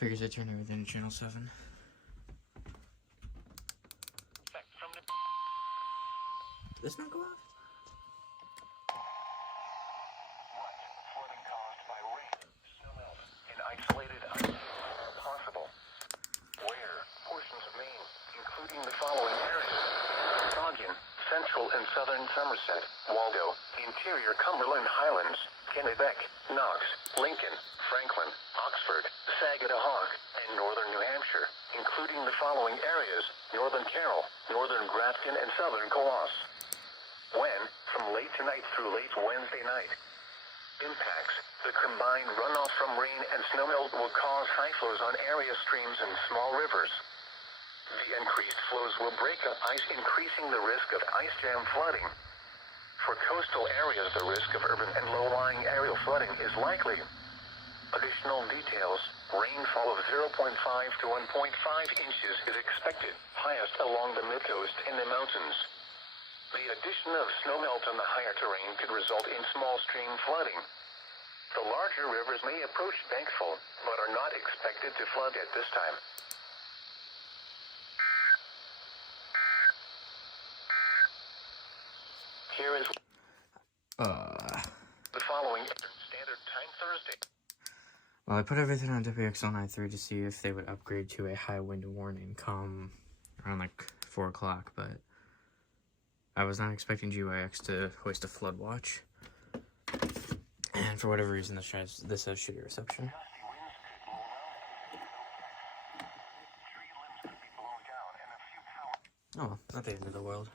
Figures I turn everything to channel 7. Did this not go off? Flooding caused by rain, snowmelt, and isolated ice are possible. Where portions of Maine, including the following areas: Ogden, central and southern Somerset, Waldo, interior Cumberland Highlands, Kennebec, Knox, Lincoln, Franklin, Oxford, Saginaw, and northern New Hampshire, including the following areas: northern Carroll, northern Grafton, and southern Coos. When, from late tonight through late Wednesday night. Impacts: the combined runoff from rain and snowmelt will cause high flows on area streams and small rivers. The increased flows will break up ice, increasing the risk of ice jam flooding. For coastal areas, the risk of urban and low-lying areal flooding is likely. Additional details: rainfall of 0.5 to 1.5 inches is expected, highest along the mid-coast and the mountains. The addition of snowmelt on the higher terrain could result in small stream flooding. The larger rivers may approach bankful, but are not expected to flood at this time. Here is the following Standard Time Thursday. Well, I put everything on WXL93 to see if they would upgrade to a high wind warning come around like 4 o'clock, but I was not expecting GYX to hoist a flood watch, and for whatever reason this has shitty reception. Oh, not the end of the world.